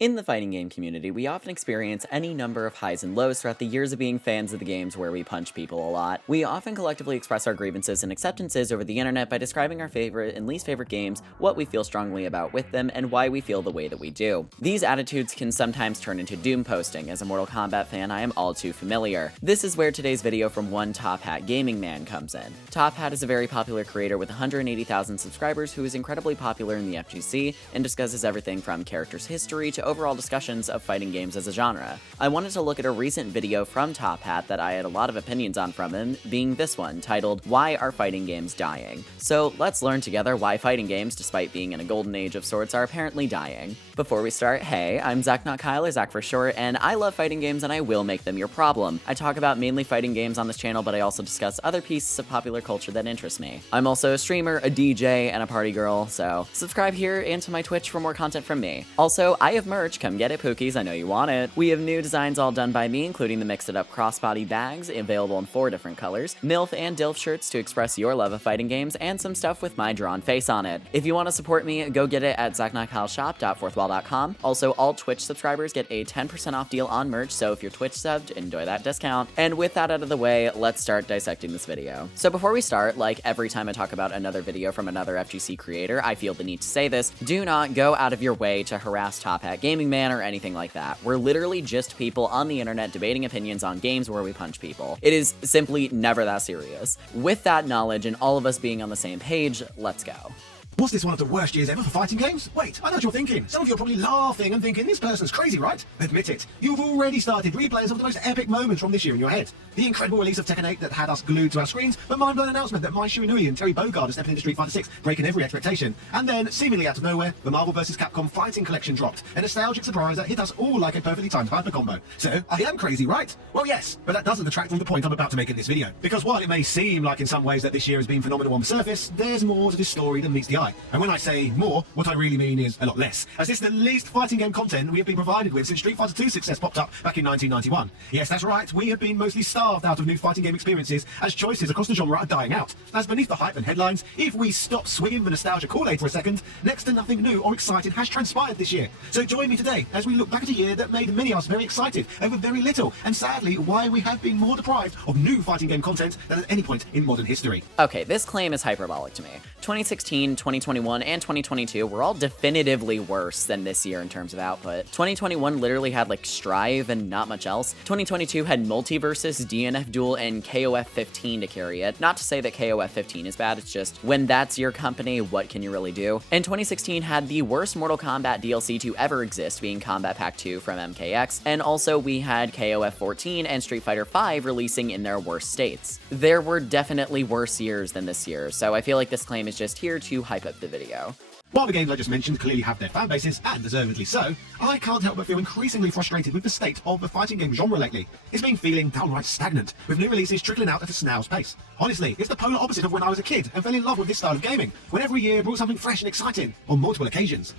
In the fighting game community, we often experience any number of highs and lows throughout the years of being fans of the games where we punch people a lot. We often collectively express our grievances and acceptances over the internet by describing our favorite and least favorite games, what we feel strongly about with them, and why we feel the way that we do. These attitudes can sometimes turn into doom posting. As a Mortal Kombat fan, I am all too familiar. This is where today's video from one Top Hat Gaming Man comes in. Top Hat is a very popular creator with 180,000 subscribers who is incredibly popular in the FGC and discusses everything from characters' history to overall discussions of fighting games as a genre. I wanted to look at a recent video from Top Hat that I had a lot of opinions on from him, being this one, titled, "Why Are Fighting Games Dying?" So let's learn together why fighting games, despite being in a golden age of sorts, are apparently dying. Before we start, hey, I'm Zak Not Kyle, or Zak for short, and I love fighting games and I will make them your problem. I talk about mainly fighting games on this channel, but I also discuss other pieces of popular culture that interest me. I'm also a streamer, a DJ, and a party girl, so subscribe here and to my Twitch for more content from me. Also, I have merch, come get it, Pookies, I know you want it. We have new designs all done by me, including the mixed up crossbody bags, available in 4 different colors, MILF and DILF shirts to express your love of fighting games, and some stuff with my drawn face on it. If you want to support me, go get it at zaknotkyleshop.fourthwall.com. Also, all Twitch subscribers get a 10% off deal on merch, so if you're Twitch subbed, enjoy that discount. And with that out of the way, let's start dissecting this video. So before we start, like every time I talk about another video from another FGC creator, I feel the need to say this: do not go out of your way to harass Top Hat Gaming Man or anything like that. We're literally just people on the internet debating opinions on games where we punch people. It is simply never that serious. With that knowledge and all of us being on the same page, let's go. Was this one of the worst years ever for fighting games? Wait, I know what you're thinking. Some of you are probably laughing and thinking, this person's crazy, right? Admit it. You've already started replays of the most epic moments from this year in your head. The incredible release of Tekken 8 that had us glued to our screens, the mind-blowing announcement that Mai Shiranui and Terry Bogard are stepping into Street Fighter 6, breaking every expectation. And then, seemingly out of nowhere, the Marvel vs. Capcom Fighting Collection dropped, a nostalgic surprise that hit us all like a perfectly timed hyper combo. So, I am crazy, right? Well, yes, but that doesn't detract from the point I'm about to make in this video. Because while it may seem like in some ways that this year has been phenomenal on the surface, there's more to this story than meets the eye. And when I say more, what I really mean is a lot less, as this is the least fighting game content we have been provided with since Street Fighter 2's success popped up back in 1991. Yes, that's right, we have been mostly starved out of new fighting game experiences as choices across the genre are dying out. As beneath the hype and headlines, if we stop swinging the nostalgia Kool-Aid for a second, next to nothing new or exciting has transpired this year. So join me today as we look back at a year that made many of us very excited over very little, and sadly why we have been more deprived of new fighting game content than at any point in modern history. Okay, this claim is hyperbolic to me. 2016, 2021, and 2022 were all definitively worse than this year in terms of output. 2021 literally had like Strive and not much else. 2022 had Multiversus, DNF Duel, and KOF 15 to carry it. Not to say that KOF 15 is bad, it's just when that's your company, what can you really do? And 2016 had the worst Mortal Kombat DLC to ever exist, being Combat Pack 2 from MKX, and also we had KOF 14 and Street Fighter 5 releasing in their worst states. There were definitely worse years than this year, so I feel like this claim is just here to hype up the video. While the games I just mentioned clearly have their fan bases, and deservedly so, I can't help but feel increasingly frustrated with the state of the fighting game genre lately. It's been feeling downright stagnant, with new releases trickling out at a snail's pace. Honestly, it's the polar opposite of when I was a kid and fell in love with this style of gaming, when every year brought something fresh and exciting, on multiple occasions.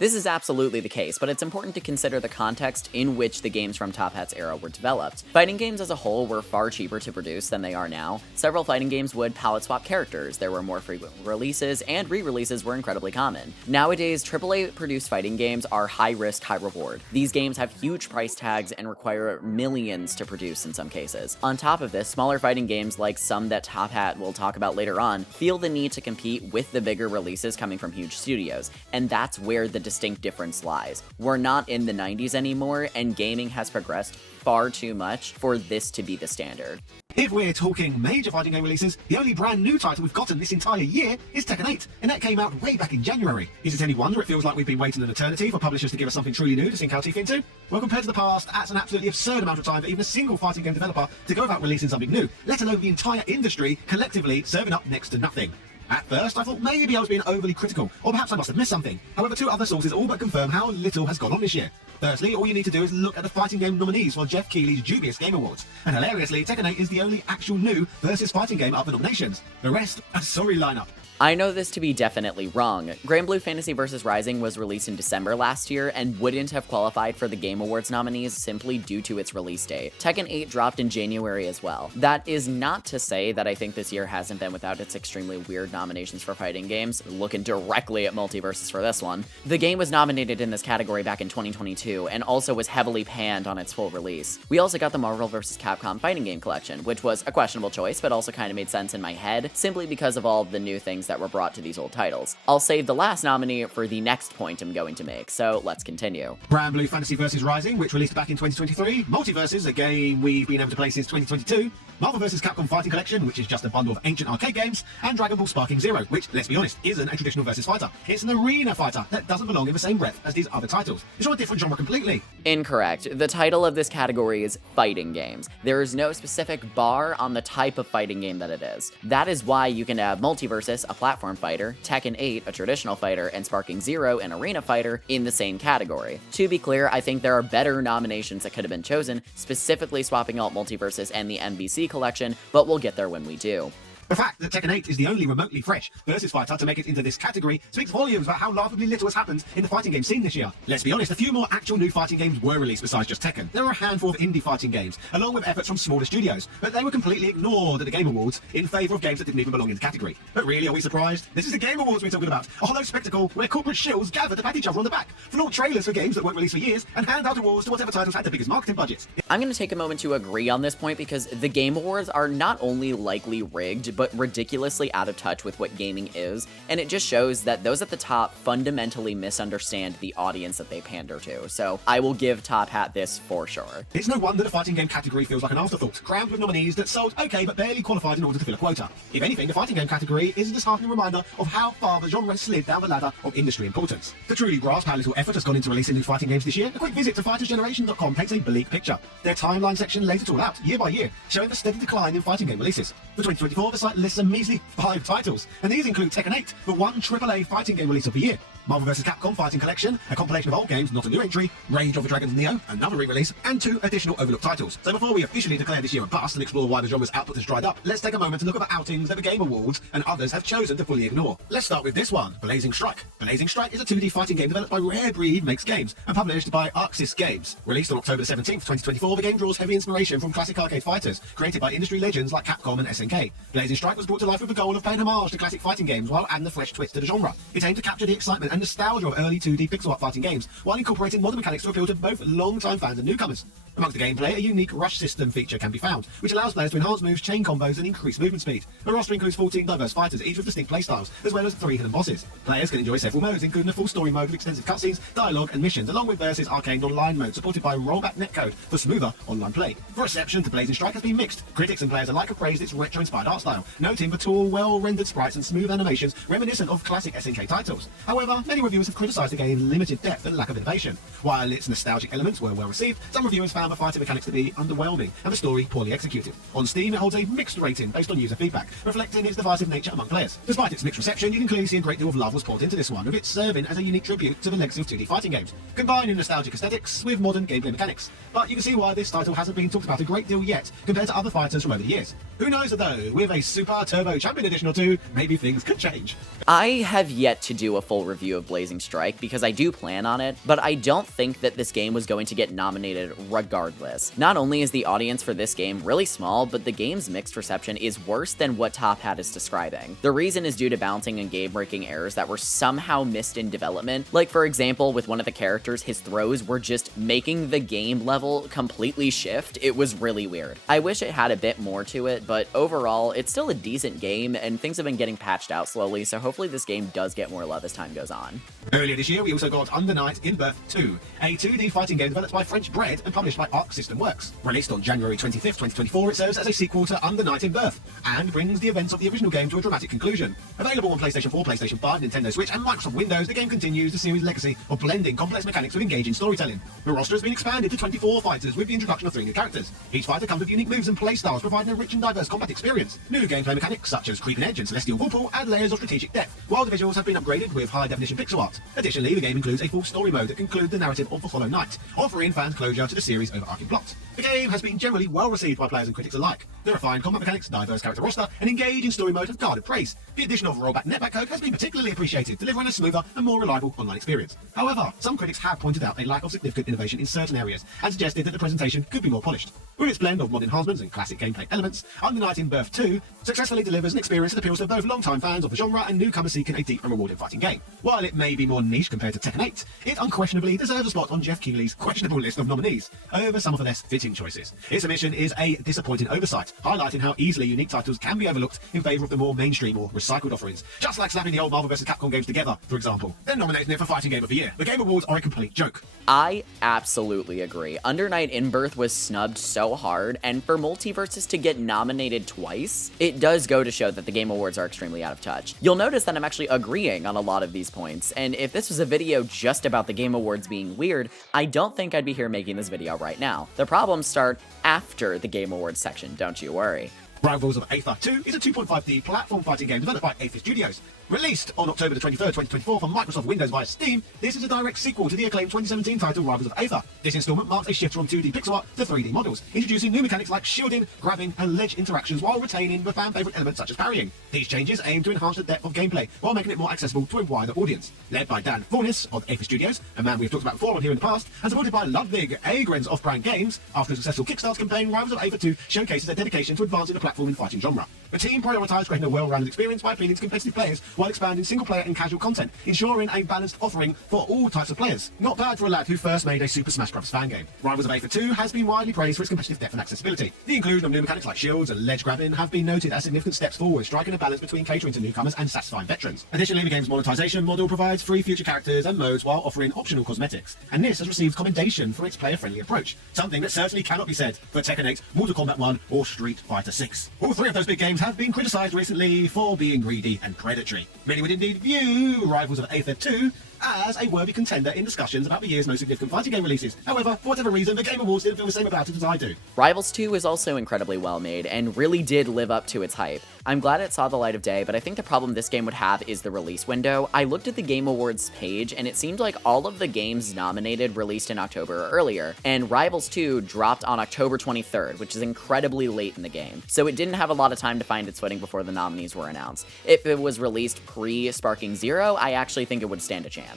This is absolutely the case, but it's important to consider the context in which the games from Top Hat's era were developed. Fighting games as a whole were far cheaper to produce than they are now. Several fighting games would palette swap characters, there were more frequent releases, and re-releases were incredibly common. Nowadays, AAA-produced fighting games are high risk, high reward. These games have huge price tags and require millions to produce in some cases. On top of this, smaller fighting games, like some that Top Hat will talk about later on, feel the need to compete with the bigger releases coming from huge studios, and that's where the distinct difference lies. We're not in the 90s anymore, and gaming has progressed far too much for this to be the standard. If we're talking major fighting game releases, the only brand new title we've gotten this entire year is Tekken 8, and that came out way back in January. Is it any wonder it feels like we've been waiting an eternity for publishers to give us something truly new to sink our teeth into? Well, compared to the past, that's an absolutely absurd amount of time for even a single fighting game developer to go about releasing something new, let alone the entire industry collectively serving up next to nothing. At first, I thought maybe I was being overly critical, or perhaps I must have missed something. However, 2 other sources all but confirm how little has gone on this year. Firstly, all you need to do is look at the fighting game nominees for Jeff Keighley's dubious Game Awards. And hilariously, Tekken 8 is the only actual new versus fighting game up for nominations. The rest, a sorry lineup. I know this to be definitely wrong. Granblue Fantasy vs. Rising was released in December last year and wouldn't have qualified for the Game Awards nominees simply due to its release date. Tekken 8 dropped in January as well. That is not to say that I think this year hasn't been without its extremely weird nominations for fighting games, looking directly at Multiverses for this one. The game was nominated in this category back in 2022 and also was heavily panned on its full release. We also got the Marvel vs. Capcom fighting game collection, which was a questionable choice but also kind of made sense in my head simply because of all the new things that were brought to these old titles. I'll save the last nominee for the next point I'm going to make, so let's continue. Granblue Fantasy vs. Rising, which released back in 2023, Multiverses, a game we've been able to play since 2022, Marvel vs. Capcom Fighting Collection, which is just a bundle of ancient arcade games, and Dragon Ball Sparking Zero, which, let's be honest, isn't a traditional versus fighter. It's an arena fighter that doesn't belong in the same breadth as these other titles. It's from a different genre completely. Incorrect. The title of this category is fighting games. There is no specific bar on the type of fighting game that it is. That is why you can have Multiverses, a platform fighter, Tekken 8, a traditional fighter, and Sparking Zero, an arena fighter, in the same category. To be clear, I think there are better nominations that could have been chosen, specifically swapping out Multiverses and the MVC collection, but we'll get there when we do. The fact that Tekken 8 is the only remotely fresh versus fighter to make it into this category speaks volumes about how laughably little has happened in the fighting game scene this year. Let's be honest, a few more actual new fighting games were released besides just Tekken. There were a handful of indie fighting games, along with efforts from smaller studios, but they were completely ignored at the Game Awards in favour of games that didn't even belong in the category. But really, are we surprised? This is the Game Awards we're talking about, a hollow spectacle where corporate shills gather to pat each other on the back, flaunt trailers for games that weren't released for years, and hand out awards to whatever titles had the biggest marketing budgets. I'm going to take a moment to agree on this point because the Game Awards are not only likely rigged, but ridiculously out of touch with what gaming is, and it just shows that those at the top fundamentally misunderstand the audience that they pander to, so I will give Top Hat this for sure. It's no wonder the fighting game category feels like an afterthought, crammed with nominees that sold okay but barely qualified in order to fill a quota. If anything, the fighting game category is a disheartening reminder of how far the genre slid down the ladder of industry importance. To truly grasp how little effort has gone into releasing new fighting games this year, a quick visit to FightersGeneration.com paints a bleak picture. Their timeline section lays it all out, year by year, showing the steady decline in fighting game releases. For 2024, the site lists a measly 5 titles, and these include Tekken 8, the one AAA fighting game release of the year, Marvel vs. Capcom Fighting Collection, a compilation of old games, not a new entry, Rage of the Dragons Neo, another re-release, and 2 additional overlooked titles. So before we officially declare this year a bust and explore why the genre's output has dried up, let's take a moment to look at the outings that the Game Awards and others have chosen to fully ignore. Let's start with this one, Blazing Strike. Blazing Strike is a 2D fighting game developed by Rare Breed Makes Games and published by Arxis Games. Released on October 17th, 2024, the game draws heavy inspiration from classic arcade fighters, created by industry legends like Capcom and SNK. Blazing Strike was brought to life with the goal of paying homage to classic fighting games while adding a fresh twist to the genre. It aimed to capture the excitement and nostalgia of early 2D pixel art fighting games, while incorporating modern mechanics to appeal to both long-time fans and newcomers. Amongst the gameplay, a unique rush system feature can be found, which allows players to enhance moves, chain combos, and increase movement speed. The roster includes 14 diverse fighters, each with distinct playstyles, as well as 3 hidden bosses. Players can enjoy several modes, including a full story mode with extensive cutscenes, dialogue, and missions, along with Versus Arcane Online mode, supported by rollback netcode for smoother online play. The reception to Blazing Strike has been mixed. Critics and players alike have praised its retro-inspired art style, noting the tall, well-rendered sprites and smooth animations reminiscent of classic SNK titles. However, many reviewers have criticised the game's limited depth and lack of innovation. While its nostalgic elements were well received, some reviewers found the fighting mechanics to be underwhelming and the story poorly executed. On Steam, it holds a mixed rating based on user feedback, reflecting its divisive nature among players. Despite its mixed reception, you can clearly see a great deal of love was poured into this one, with it serving as a unique tribute to the legacy of 2D fighting games, combining nostalgic aesthetics with modern gameplay mechanics. But you can see why this title hasn't been talked about a great deal yet compared to other fighters from over the years. Who knows though, with a Super Turbo Champion Edition or 2, maybe things could change. I have yet to do a full review of Blazing Strike because I do plan on it, but I don't think that this game was going to get nominated regardless. Not only is the audience for this game really small, but the game's mixed reception is worse than what Top Hat is describing. The reason is due to balancing and game-breaking errors that were somehow missed in development. Like, for example, with one of the characters, his throws were just making the game level completely shift. It was really weird. I wish it had a bit more to it, but overall, it's still a decent game, and things have been getting patched out slowly, so hopefully this game does get more love as time goes on. Earlier this year, we also got Undernight, inbirth 2, a 2D fighting game developed by French Bread and published by Arc System Works. Released on January 25th, 2024, it serves as a sequel to Undernight inbirth and brings the events of the original game to a dramatic conclusion. Available on PlayStation 4, PlayStation 5, Nintendo Switch, and Microsoft Windows, the game continues the series' legacy of blending complex mechanics with engaging storytelling. The roster has been expanded to 24 fighters with the introduction of 3 new characters. Each fighter comes with unique moves and playstyles, providing a rich and diverse combat experience. New gameplay mechanics such as Creeping Edge and Celestial Whirlpool add layers of strategic depth, while the visuals have been upgraded with high-definition edition pixel art. Additionally, the game includes a full story mode that concludes the narrative of the Hollow Knight, offering fans closure to the series' overarching plot. The game has been generally well received by players and critics alike. The refined combat mechanics, diverse character roster, and engaging story mode have garnered praise. The addition of rollback netback code has been particularly appreciated, delivering a smoother and more reliable online experience. However, some critics have pointed out a lack of significant innovation in certain areas and suggested that the presentation could be more polished. With its blend of mod enhancements and classic gameplay elements, Undernight inbirth 2 successfully delivers an experience that appeals to both long-time fans of the genre and newcomers seeking a deep and rewarding fighting game. While it may be more niche compared to Tekken 8, it unquestionably deserves a spot on Jeff Keighley's questionable list of nominees over some of the less fitting choices. Its omission is a disappointing oversight, highlighting how easily unique titles can be overlooked in favour of the more mainstream or recycled offerings, just like slapping the old Marvel vs. Capcom games together, for example, then nominating it for Fighting Game of the Year. The Game Awards are a complete joke. I absolutely agree. Undernight inbirth was snubbed so hard, and for Multiverses to get nominated twice, it does go to show that the Game Awards are extremely out of touch. You'll notice that I'm actually agreeing on a lot of these points, and if this was a video just about the Game Awards being weird, I don't think I'd be here making this video right now. The problems start after the Game Awards section, don't you worry. Rivals of Aether 2 is a 2.5D platform fighting game developed by Aether Studios. Released on October the 23rd, 2024 for Microsoft Windows via Steam, this is a direct sequel to the acclaimed 2017 title Rivals of Aether. This installment marks a shift from 2D pixel art to 3D models, introducing new mechanics like shielding, grabbing, and ledge interactions while retaining the fan-favourite elements such as parrying. These changes aim to enhance the depth of gameplay while making it more accessible to a wider audience. Led by Dan Fornis of Aether Studios, a man we've talked about before on here in the past, and supported by Ludwig Agrens of Brand Games, after a successful Kickstarter campaign, Rivals of Aether 2 showcases their dedication to advancing the platform and fighting genre. The team prioritised creating a well-rounded experience by appealing to competitive players while expanding single-player and casual content, ensuring a balanced offering for all types of players. Not bad for a lad who first made a Super Smash Bros. Fan game. Rivals of Aether 2 has been widely praised for its competitive depth and accessibility. The inclusion of new mechanics like shields and ledge grabbing have been noted as significant steps forward, striking a balance between catering to newcomers and satisfying veterans. Additionally, the game's monetization model provides free future characters and modes while offering optional cosmetics, and this has received commendation for its player-friendly approach, something that certainly cannot be said for Tekken 8, Mortal Kombat 1, or Street Fighter 6. All three of those big games have been criticised recently for being greedy and predatory. Many would indeed view Rivals of Aether 2 as a worthy contender in discussions about the year's most significant fighting game releases. However, for whatever reason, the Game Awards didn't feel the same about it as I do. Rivals 2 is also incredibly well made and really did live up to its hype. I'm glad it saw the light of day, but I think the problem this game would have is the release window. I looked at the Game Awards page, and it seemed like all of the games nominated released in October or earlier, and Rivals 2 dropped on October 23rd, which is incredibly late in the game, so it didn't have a lot of time to find its footing before the nominees were announced. If it was released pre-Sparking Zero, I actually think it would stand a chance.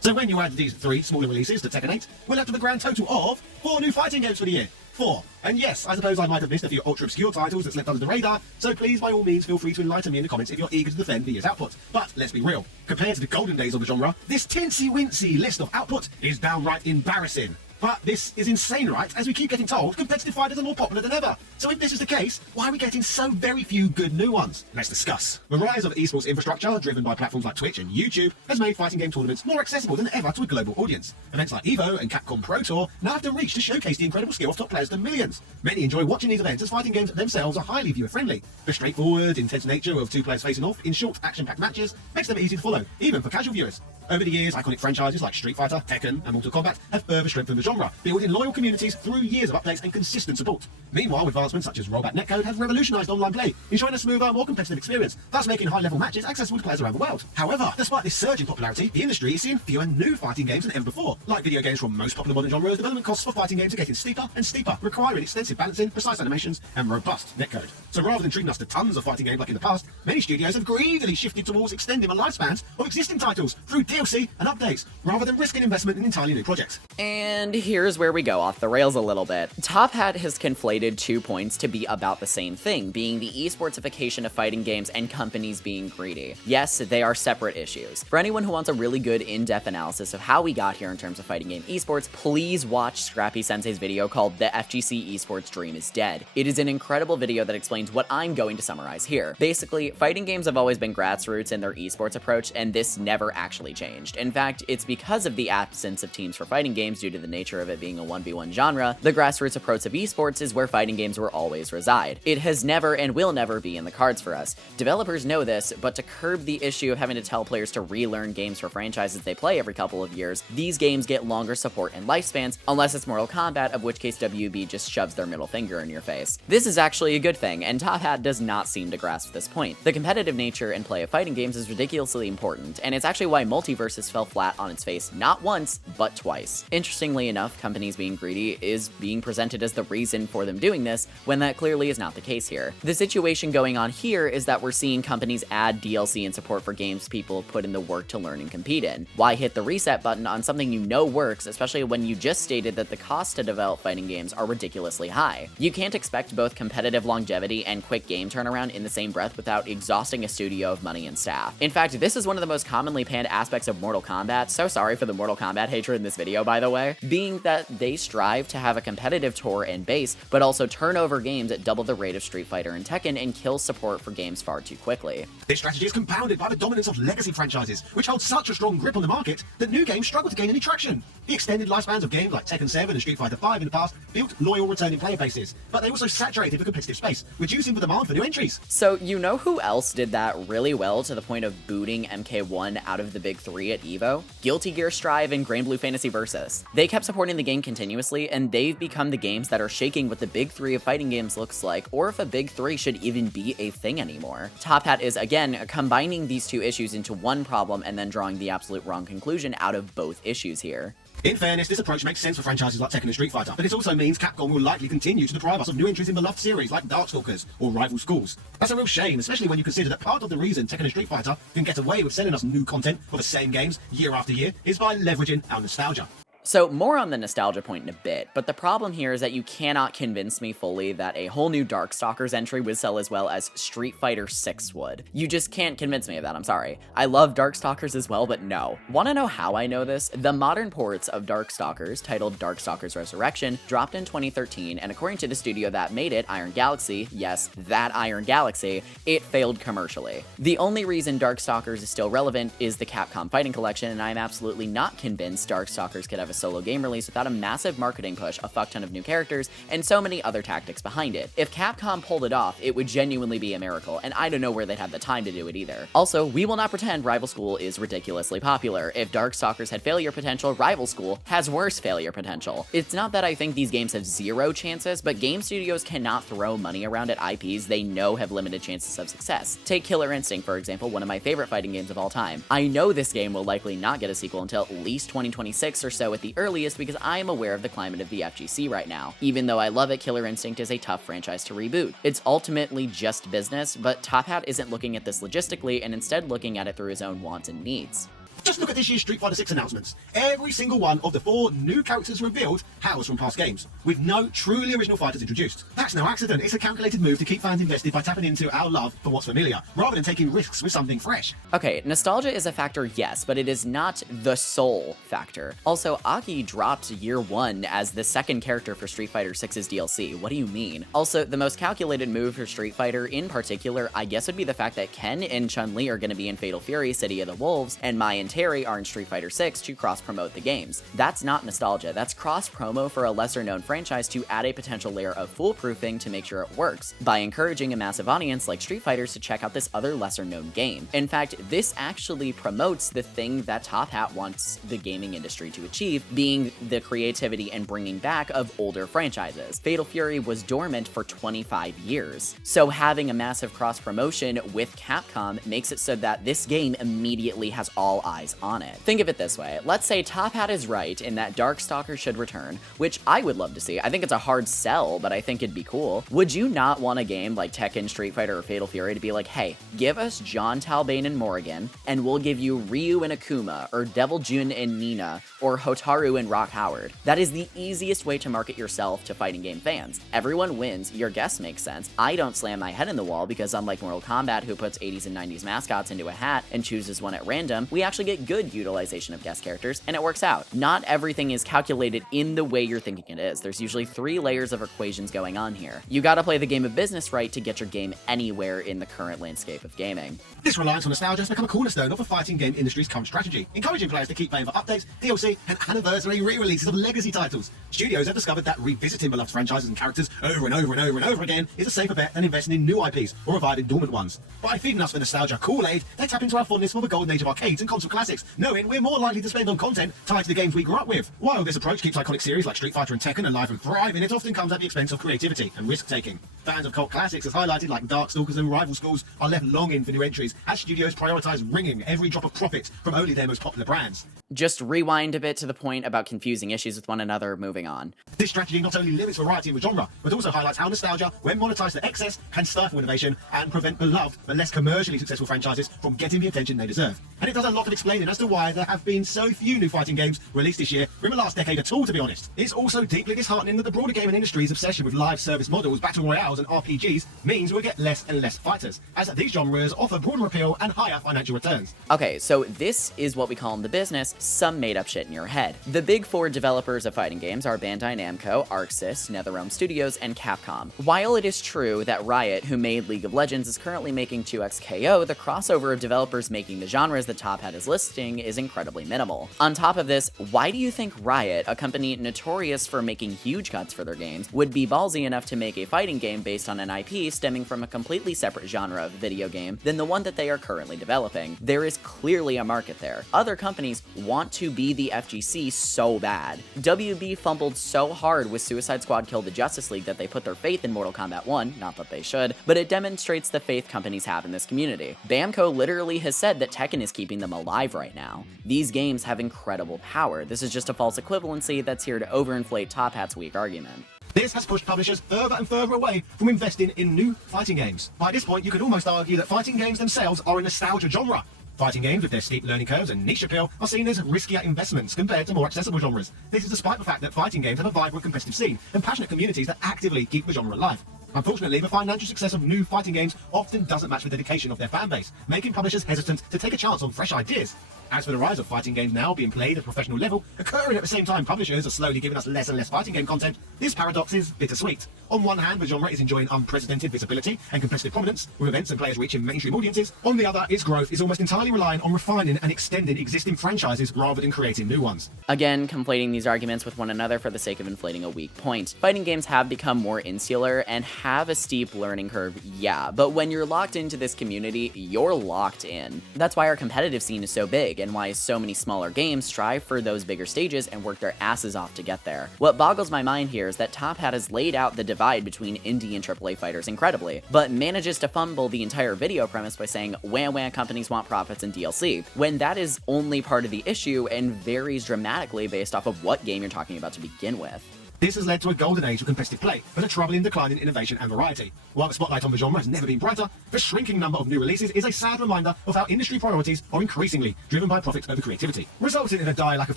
So when you add these three smaller releases to Tekken 8, we're left with a grand total of 4 new fighting games for the year. 4. And yes, I suppose I might have missed a few ultra-obscure titles that slipped under the radar, so please by all means feel free to enlighten me in the comments if you're eager to defend the year's output. But let's be real, compared to the golden days of the genre, this tinsy-wincy list of output is downright embarrassing. But this is insane, right? As we keep getting told, competitive fighters are more popular than ever. So if this is the case, why are we getting so very few good new ones? Let's discuss. The rise of esports infrastructure, driven by platforms like Twitch and YouTube, has made fighting game tournaments more accessible than ever to a global audience. Events like EVO and Capcom Pro Tour now have the reach to showcase the incredible skill of top players to millions. Many enjoy watching these events as fighting games themselves are highly viewer-friendly. The straightforward, intense nature of two players facing off in short, action-packed matches makes them easy to follow, even for casual viewers. Over the years, iconic franchises like Street Fighter, Tekken, and Mortal Kombat have further strengthened the genre, building loyal communities through years of updates and consistent support. Meanwhile, advancements such as rollback netcode have revolutionized online play, ensuring a smoother, more competitive experience, thus making high-level matches accessible to players around the world. However, despite this surge in popularity, the industry is seeing fewer new fighting games than ever before. Like video games from most popular modern genres, development costs for fighting games are getting steeper and steeper, requiring extensive balancing, precise animations, and robust netcode. So rather than treating us to tons of fighting games like in the past, many studios have greedily shifted towards extending the lifespans of existing titles through DLC and updates, rather than risking investment in entirely new projects. And here's where we go off the rails a little bit. Top Hat has conflated 2 points to be about the same thing, being the esportsification of fighting games and companies being greedy. Yes, they are separate issues. For anyone who wants a really good in-depth analysis of how we got here in terms of fighting game esports, please watch Scrappy Sensei's video called The FGC Esports Dream is Dead. It is an incredible video that explains what I'm going to summarize here. Basically, fighting games have always been grassroots in their esports approach, and this never actually changed. In fact, it's because of the absence of teams for fighting games due to the nature nature of it being a 1v1 genre, the grassroots approach of esports is where fighting games will always reside. It has never and will never be in the cards for us. Developers know this, but to curb the issue of having to tell players to relearn games for franchises they play every couple of years, these games get longer support and lifespans, unless it's Mortal Kombat, of which case WB just shoves their middle finger in your face. This is actually a good thing, and Top Hat does not seem to grasp this point. The competitive nature and play of fighting games is ridiculously important, and it's actually why Multiversus fell flat on its face not once, but twice. Interestingly enough, companies being greedy is being presented as the reason for them doing this, when that clearly is not the case here. The situation going on here is that we're seeing companies add DLC and support for games people put in the work to learn and compete in. Why hit the reset button on something you know works, especially when you just stated that the costs to develop fighting games are ridiculously high? You can't expect both competitive longevity and quick game turnaround in the same breath without exhausting a studio of money and staff. In fact, this is one of the most commonly panned aspects of Mortal Kombat, so sorry for the Mortal Kombat hatred in this video by the way, being that they strive to have a competitive tour and base, but also turn over games at double the rate of Street Fighter and Tekken and kill support for games far too quickly. This strategy is compounded by the dominance of legacy franchises, which hold such a strong grip on the market that new games struggle to gain any traction. The extended lifespans of games like Tekken 7 and Street Fighter 5 in the past built loyal returning player bases, but they also saturated the competitive space, reducing the demand for new entries. So you know who else did that really well to the point of booting MK1 out of the big three at EVO? Guilty Gear Strive and Grand Blue Fantasy Versus. They kept supporting the game continuously, and they've become the games that are shaking what the big three of fighting games looks like, or if a big three should even be a thing anymore. Top Hat is, again, combining these two issues into one problem and then drawing the absolute wrong conclusion out of both issues here. In fairness, this approach makes sense for franchises like Tekken and Street Fighter, but it also means Capcom will likely continue to deprive us of new entries in beloved series like Darkstalkers or Rival Schools. That's a real shame, especially when you consider that part of the reason Tekken and Street Fighter can get away with sending us new content for the same games year after year is by leveraging our nostalgia. So more on the nostalgia point in a bit, but the problem here is that you cannot convince me fully that a whole new Darkstalkers entry would sell as well as Street Fighter 6 would. You just can't convince me of that, I'm sorry. I love Darkstalkers as well, but no. Wanna know how I know this? The modern ports of Darkstalkers, titled Darkstalkers Resurrection, dropped in 2013, and according to the studio that made it, Iron Galaxy, yes, that Iron Galaxy, it failed commercially. The only reason Darkstalkers is still relevant is the Capcom Fighting Collection, and I'm absolutely not convinced Darkstalkers could have a solo game release without a massive marketing push, a fuck ton of new characters, and so many other tactics behind it. If Capcom pulled it off, it would genuinely be a miracle, and I don't know where they'd have the time to do it either. Also, we will not pretend Rival School is ridiculously popular. If Darkstalkers had failure potential, Rival School has worse failure potential. It's not that I think these games have zero chances, but game studios cannot throw money around at IPs they know have limited chances of success. Take Killer Instinct, for example, one of my favorite fighting games of all time. I know this game will likely not get a sequel until at least 2026 or so at the earliest because I am aware of the climate of the FGC right now. Even though I love it, Killer Instinct is a tough franchise to reboot. It's ultimately just business, but Top Hat isn't looking at this logistically and instead looking at it through his own wants and needs. Just look at this year's Street Fighter 6 announcements. Every single one of the 4 new characters revealed hails from past games, with no truly original fighters introduced. That's no accident. It's a calculated move to keep fans invested by tapping into our love for what's familiar, rather than taking risks with something fresh. Okay, nostalgia is a factor, yes, but it is not the sole factor. Also, Aki dropped year 1 as the second character for Street Fighter 6's DLC. What do you mean? Also, the most calculated move for Street Fighter in particular, I guess, would be the fact that Ken and Chun-Li are going to be in Fatal Fury, City of the Wolves, and Mai and Terry are in Street Fighter 6 to cross-promote the games. That's not nostalgia, that's cross-promo for a lesser-known franchise to add a potential layer of foolproofing to make sure it works, by encouraging a massive audience like Street Fighters to check out this other lesser-known game. In fact, this actually promotes the thing that Top Hat wants the gaming industry to achieve, being the creativity and bringing back of older franchises. Fatal Fury was dormant for 25 years, so having a massive cross-promotion with Capcom makes it so that this game immediately has all eyes on it. Think of it this way, let's say Top Hat is right in that Darkstalkers should return, which I would love to see. I think it's a hard sell, but I think it'd be cool. Would you not want a game like Tekken, Street Fighter, or Fatal Fury to be like, hey, give us John Talbane and Morrigan, and we'll give you Ryu and Akuma, or Devil Jun and Nina, or Hotaru and Rock Howard. That is the easiest way to market yourself to fighting game fans. Everyone wins, your guess makes sense. I don't slam my head in the wall because unlike Mortal Kombat, who puts 80s and 90s mascots into a hat and chooses one at random, we actually get good utilization of guest characters, and it works out. Not everything is calculated in the way you're thinking it is. There's usually 3 layers of equations going on here. You gotta play the game of business right to get your game anywhere in the current landscape of gaming. This reliance on nostalgia has become a cornerstone of the fighting game industry's current strategy, encouraging players to keep paying for updates, DLC, and anniversary re-releases of legacy titles. Studios have discovered that revisiting beloved franchises and characters over and over and over and over again is a safer bet than investing in new IPs or reviving dormant ones. By feeding us the nostalgia Kool-Aid, they tap into our fondness for the golden age of arcades and console classics, knowing we're more likely to spend on content tied to the games we grew up with. While this approach keeps iconic series like Street Fighter and Tekken alive and thriving, it often comes at the expense of creativity and risk-taking. Fans of cult classics, as highlighted like Darkstalkers and Rival Schools, are left longing for new entries as studios prioritize wringing every drop of profit from only their most popular brands. Just rewind a bit to the point about confusing issues with one another, moving on. This strategy not only limits variety in the genre, but also highlights how nostalgia, when monetized to excess, can stifle innovation and prevent beloved but less commercially successful franchises from getting the attention they deserve. And it does a lot of explaining as to why there have been so few new fighting games released this year, or in the last decade at all, to be honest. It's also deeply disheartening that the broader gaming industry's obsession with live service models, battle royales, and RPGs means we'll get less and less fighters, as these genres offer broader appeal and higher financial returns. Okay, so this is what we call in the business some made-up shit in your head. The big 4 developers of fighting games are Bandai Namco, ArcSys, NetherRealm Studios, and Capcom. While it is true that Riot, who made League of Legends, is currently making 2XKO, the crossover of developers making the genres that Top Hat is listing is incredibly minimal. On top of this, why do you think Riot, a company notorious for making huge cuts for their games, would be ballsy enough to make a fighting game based on an IP stemming from a completely separate genre of video game than the one that they are currently developing? There is clearly a market there. Other companies want to be the FGC so bad. WB fumbled so hard with Suicide Squad Kill the Justice League that they put their faith in Mortal Kombat 1, not that they should, but it demonstrates the faith companies have in this community. Bamco literally has said that Tekken is keeping them alive right now. These games have incredible power. This is just a false equivalency that's here to overinflate Top Hat's weak argument. This has pushed publishers further and further away from investing in new fighting games. By this point, you could almost argue that fighting games themselves are a nostalgia genre. Fighting games, with their steep learning curves and niche appeal, are seen as riskier investments compared to more accessible genres. This is despite the fact that fighting games have a vibrant competitive scene and passionate communities that actively keep the genre alive. Unfortunately, the financial success of new fighting games often doesn't match the dedication of their fan base, making publishers hesitant to take a chance on fresh ideas. As for the rise of fighting games now being played at a professional level, occurring at the same time publishers are slowly giving us less and less fighting game content, this paradox is bittersweet. On one hand, the genre is enjoying unprecedented visibility and competitive prominence, with events and players reaching mainstream audiences. On the other, its growth is almost entirely relying on refining and extending existing franchises rather than creating new ones. Again, conflating these arguments with one another for the sake of inflating a weak point. Fighting games have become more insular and have a steep learning curve, yeah, but when you're locked into this community, you're locked in. That's why our competitive scene is so big, and why so many smaller games strive for those bigger stages and work their asses off to get there. What boggles my mind here is that Top Hat has laid out the divide between indie and AAA fighters incredibly, but manages to fumble the entire video premise by saying wah companies want profits and DLC, when that is only part of the issue and varies dramatically based off of what game you're talking about to begin with. This has led to a golden age of competitive play, but a troubling decline in innovation and variety. While the spotlight on the genre has never been brighter, the shrinking number of new releases is a sad reminder of how industry priorities are increasingly driven by profit over creativity, resulting in a dire lack of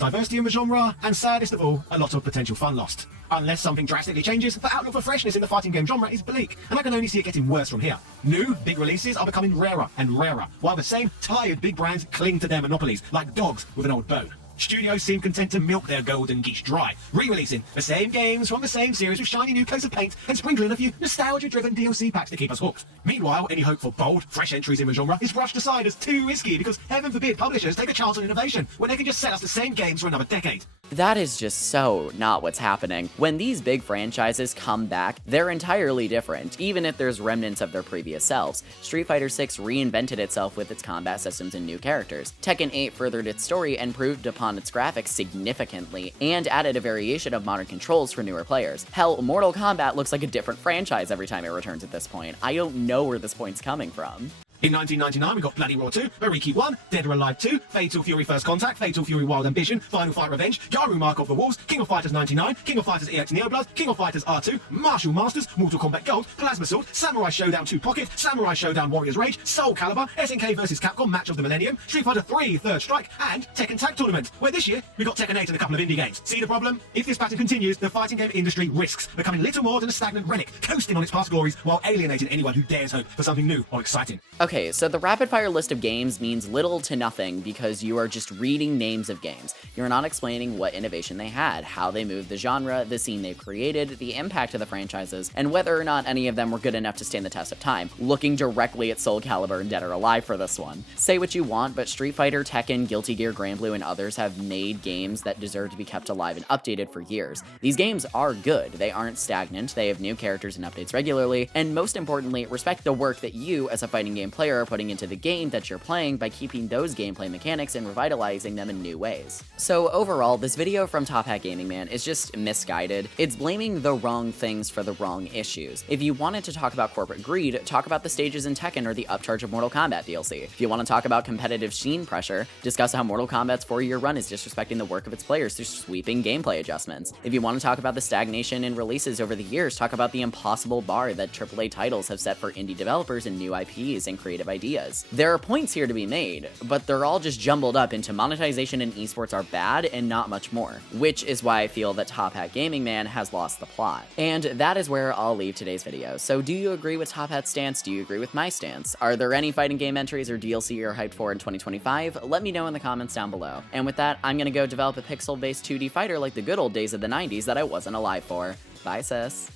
diversity in the genre, and saddest of all, a lot of potential fun lost. Unless something drastically changes, the outlook for freshness in the fighting game genre is bleak, and I can only see it getting worse from here. New, big releases are becoming rarer and rarer, while the same tired big brands cling to their monopolies like dogs with an old bone. Studios seem content to milk their golden geese dry, re-releasing the same games from the same series with shiny new coats of paint and sprinkling a few nostalgia-driven DLC packs to keep us hooked. Meanwhile, any hope for bold, fresh entries in the genre is brushed aside as too risky because heaven forbid publishers take a chance on innovation when they can just sell us the same games for another decade. That is just so not what's happening. When these big franchises come back, they're entirely different, even if there's remnants of their previous selves. Street Fighter 6 reinvented itself with its combat systems and new characters. Tekken 8 furthered its story and improved upon its graphics significantly, and added a variation of modern controls for newer players. Hell, Mortal Kombat looks like a different franchise every time it returns at this point. I don't know where this point's coming from. In 1999, we got Bloody Roar 2, Bariki 1, Dead or Alive 2, Fatal Fury First Contact, Fatal Fury Wild Ambition, Final Fight Revenge, Yaru Mark of the Wolves, King of Fighters 99, King of Fighters EX Neoblood, King of Fighters R2, Martial Masters, Mortal Kombat Gold, Plasma Sword, Samurai Showdown 2 Pocket, Samurai Showdown Warriors Rage, Soul Calibur, SNK vs Capcom Match of the Millennium, Street Fighter 3 Third Strike, and Tekken Tag Tournament, where this year we got Tekken 8 and a couple of indie games. See the problem? If this pattern continues, the fighting game industry risks becoming little more than a stagnant relic, coasting on its past glories while alienating anyone who dares hope for something new or exciting. Okay, so the rapid-fire list of games means little to nothing because you are just reading names of games. You're not explaining what innovation they had, how they moved the genre, the scene they've created, the impact of the franchises, and whether or not any of them were good enough to stand the test of time. Looking directly at Soul Calibur and Dead or Alive for this one. Say what you want, but Street Fighter, Tekken, Guilty Gear, Granblue, and others have made games that deserve to be kept alive and updated for years. These games are good, they aren't stagnant, they have new characters and updates regularly, and most importantly, respect the work that you, as a fighting game player, are putting into the game that you're playing by keeping those gameplay mechanics and revitalizing them in new ways. So overall, this video from Top Hat Gaming Man is just misguided. It's blaming the wrong things for the wrong issues. If you wanted to talk about corporate greed, talk about the stages in Tekken or the upcharge of Mortal Kombat DLC. If you want to talk about competitive scene pressure, discuss how Mortal Kombat's 4-year run is disrespecting the work of its players through sweeping gameplay adjustments. If you want to talk about the stagnation in releases over the years, talk about the impossible bar that AAA titles have set for indie developers and new IPs and creative ideas. There are points here to be made, but they're all just jumbled up into monetization and esports are bad and not much more, which is why I feel that Top Hat Gaming Man has lost the plot. And that is where I'll leave today's video. So do you agree with Top Hat's stance? Do you agree with my stance? Are there any fighting game entries or DLC you're hyped for in 2025? Let me know in the comments down below. And with that, I'm gonna go develop a pixel-based 2D fighter like the good old days of the 90s that I wasn't alive for. Bye, sis.